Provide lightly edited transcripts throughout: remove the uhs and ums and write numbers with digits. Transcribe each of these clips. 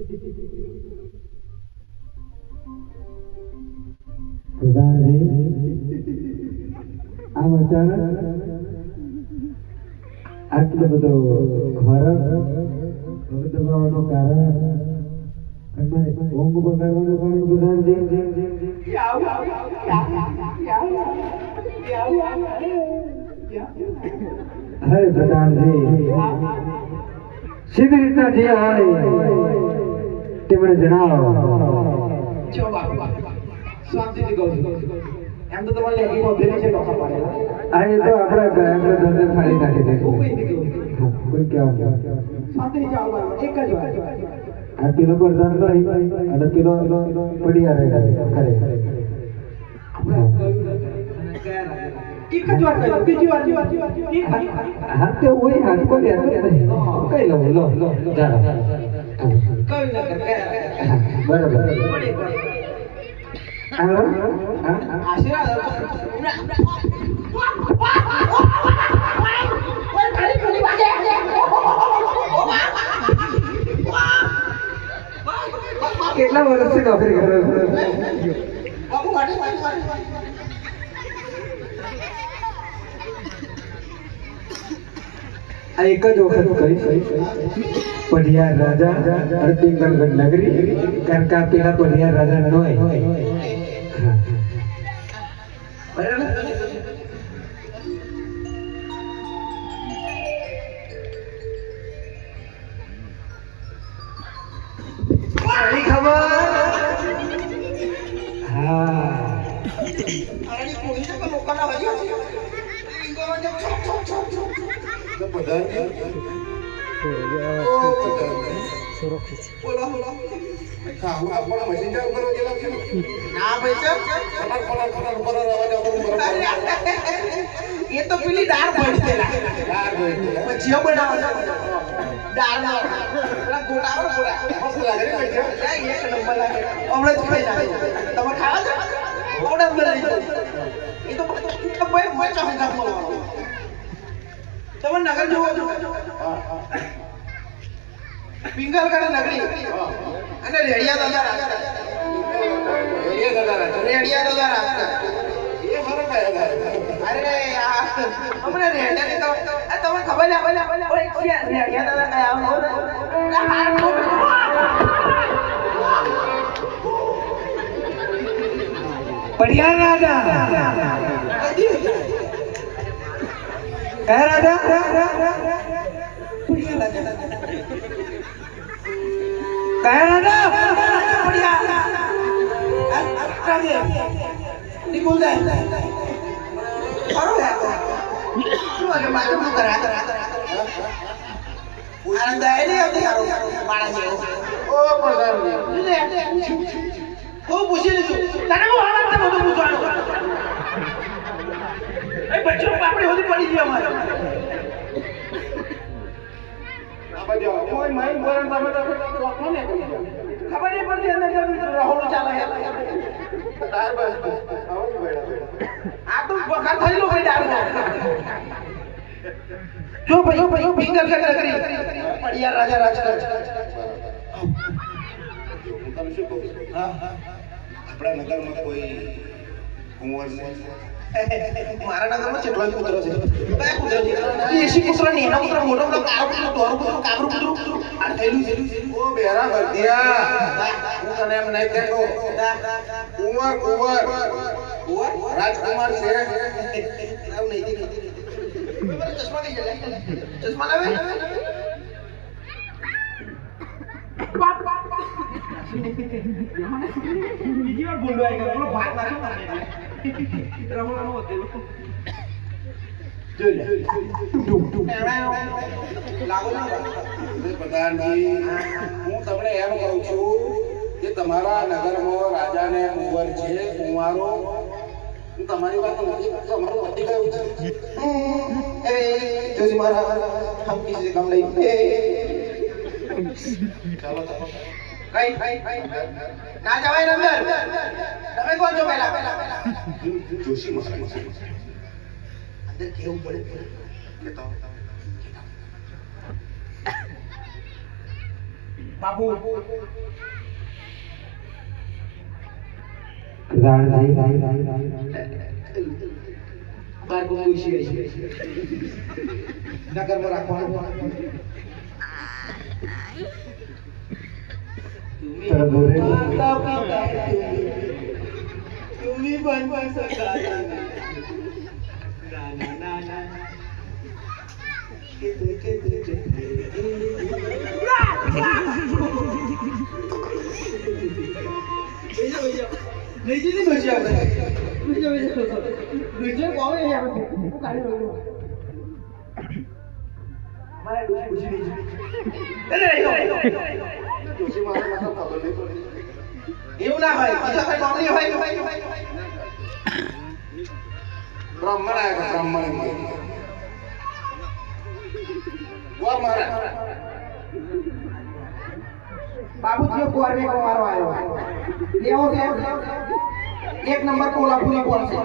આમ અચાનક આટલો બધો હરખ દબાવવાનું કારણ અને ઊંઘ બગાડવાનું કારણ પ્રધાનજી હરે પ્રધાનજી સીધી રીતના જે હોય તે મને જણાવો. શાંતિથી કહું છું. એમ તો તમારે લેગી નોંધેલી છે ડોકા પાડેલા. આ એ તો આપણા ધંધે ફાડી નાખી દે. કોઈ કહેવા શાંતિથી જાઓ એક જ વાત. આ કિલો પ્રધાન નહીં અને કિલો પડિયા રહે કરે. એક જ વાત કહ્યું બીજી વાત હા તે ઓય હાથ કો લે કઈ લો લો લો જારા કઈ ન કર બરાબર આશીર્વાદ કેટલા વર્ષથી નોકરી કરો છો? આ એક જ વખત કહી પઢિયાર રાજા અને પિંગલગઢ નગરી કારણ કે આ પેલા પઢિયાર રાજા નો ये तो पीली दाल बढ़ते मच्छिया बनाओ दाल પેલા ગોટાઓ ગોટા મસ્ત લાગે ને મચ્છિયા એક નંબર લાગે હમણાં જ ખાઈ જાય તમે ખાવા છો ઓડા લઈ એ તો ભાઈ મચ્છા હંગા બોલવાનો તમે નગર જોવો છો પિંગલગઢ નગરી અને રેડિયા દાદા રેડિયા દાદા એ ફરક અરે યાર અમને રેડિયા તો તમને ખબર છે ઓય રેડિયા દાદા કયા પઢિયાર રાજા કયા રાજા કયા રાજા નિકુલ દે અરે તું અરે મારે શું કરા આનંદ આય ને આવતી હારો માણસ ઓ પ્રધાનજી હું પૂછી લીધું તને હું હાલત બધું પૂછવાનું એ બચ્ચો આપણે હોદી પડી ગયો અમારે આબજો કોઈ માઈન બોલન તમે તો કોને ખબર નહીં પડતી અંદર રહોડું ચાલે તાર બસ આવું બેડા આ તો બકર થઈલો ભાઈ ડાર જો ભાઈ પિંગલ કે કરી પડિયા રાજા રાજા હું તમને શું કહું આપણા નગરમાં કોઈ કુંવર છે મારા નગરમાં કેટલા પુત્રો છે કયા પુત્ર છે દેશી પુત્ર ને એનો પુત્ર મોટો પુત્ર કારો પુત્ર તોરો પુત્ર કાબરો પુત્ર આ થયેલું છે ઓ બેરા વર્દિયા હું તને એમ નહીં કહેતો કુંવર કુંવર રાજકુમાર છે આવ નહીં ચશ્મા કઈ જાય ચશ્મા લાવે બીજી વાર બોલવા આવ્યા બોલો ભાત નાખો રમવાનો હતો જોઈ લે લાગો ના પ્રધાનજી હું તમને એમ કહું છું કે તમારા નગરમાં રાજાને કુંવર છે કુંવારો હું તમારી વાત નથી તમારું વધી ગયું છે એ જોજી મારા હમ કિસી કામ નહીં ચાલો કઈ ના જવાય અંદર તમે કોણ છો પહેલા જોશી મહારાજ અંદર કેવું પડે કેતા બાપુ બાર કો ખુશી આવી નગરમાં રાખવાનું तुम्ही पण सका ना ना એવું ના હોય પાછા કઈ મામલી હોય બ્રાહ્મણ આવ્યો બ્રાહ્મણ ગોર મારા બાબુજીઓ ગોરવે કો મારો આવ્યો લેવો છે એક નંબર કોલ્હાપુરી ગોળ છે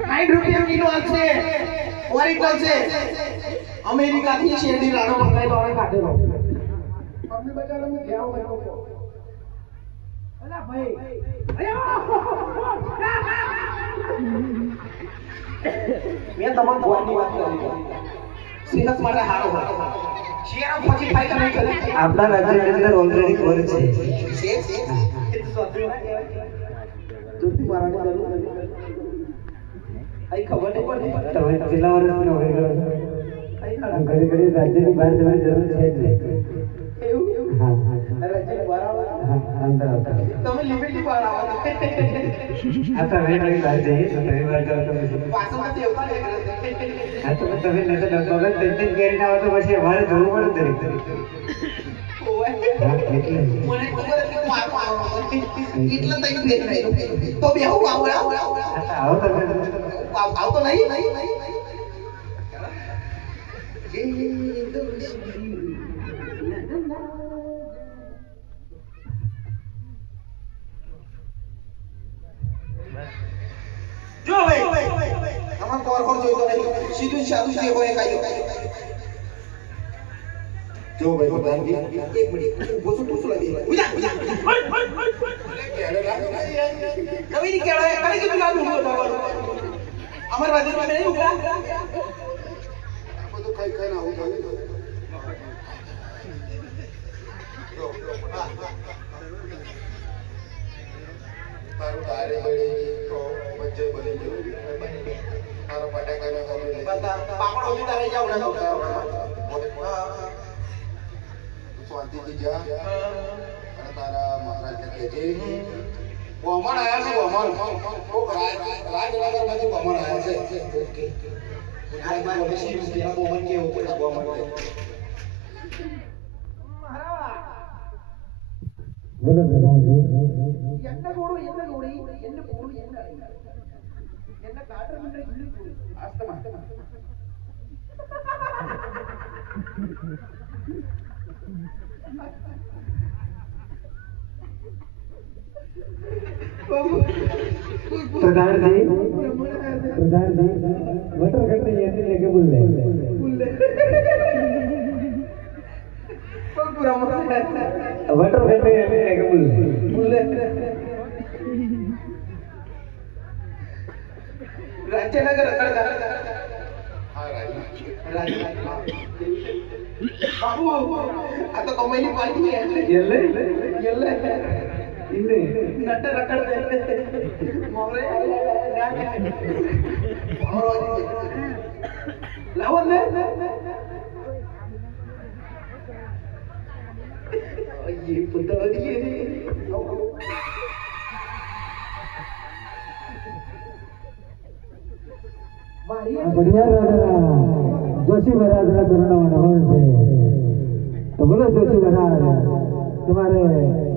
60 રૂપિયા કિલો છે ઓરિજિનલ છે અમેરિકાથી શેરડી રાણો મંગાઈ દોરે કાઢેલો મમ્મી બચારો હું ધ્યાન કર્યો અલા ભાઈ મેં તમામ ગોળની વાત કરી સેહત માટે હારો હોય શેર પછી ફાઈટ નહીં કરે આપણા રાજ્યની અંદર ઓલરેડી ગોળ છે એ તો સાચું જોતી મારાને જરૂર આઈ ખબર નહીં પડતી તમે કેટલા વર્ષનો હોય ઘડી ઘડી રાજ્યની બહાર જવાની જરૂર છે જ એવું હા રાજ્યની બરાબર અંદર આવતા તમે લિમિટની બહાર આવો આ તો હવે બહાર જઈએ તો તમે બહાર જાઓ તો પાછળમાં દેવતા હા તો તમે નજર વગર ટેન્શન કરીને આવો તો પછી અમારે જવું પડે દરેક હા એટલે મને ખબર હતી હું આવો એટલે તઈ દેખ નહીં તો બે હું આવો આવો તમે આવ તો નહીં જો ભાઈ અમાર કોર જોઈતો નહીં સીધું સાદું જે હોય કાયો જો ભાઈ પ્રધાનજી એક મિનિટ બોસુ પૂછું લાગી ઉજા નવીની કેળો કરે કે પેલા નું અમાર બાજુમાં નહીં ઉગા બધું કઈ કઈ ના હોય તારું તારે બળી તો વચ્ચે બની ગયું તારો પટાકાનો કમી પાપડ ઓલી તારે જાવ ને શાંતિથી જા અને તારા મહારાજને કહેજે ગોમણ આયા છે ગોમણ કોક રાજનગરમાંથી ગોમણ આયા છે ઓકે ગુજરાતમાં બોલે છે તેના ગોમણ કેવો પડે ગોમણ બોલો પ્રધાનજી என்ன கோடு என்ன காட்ற மண்டை அஸ்தமா प्रधानजी वटर करते हैं लेके बोल रहे वटर करते हैं लेके बोल रहे રાજ્યનગર બાબુ આ તો કમાઈની પાર્ટી હે येले इने નટ રખડ દે મોરે લાવો ને ये पता नहीं बढ़िया जोशी महाराज का दुर्नाम है तो बोलो जोशी महाराज तुम्हारे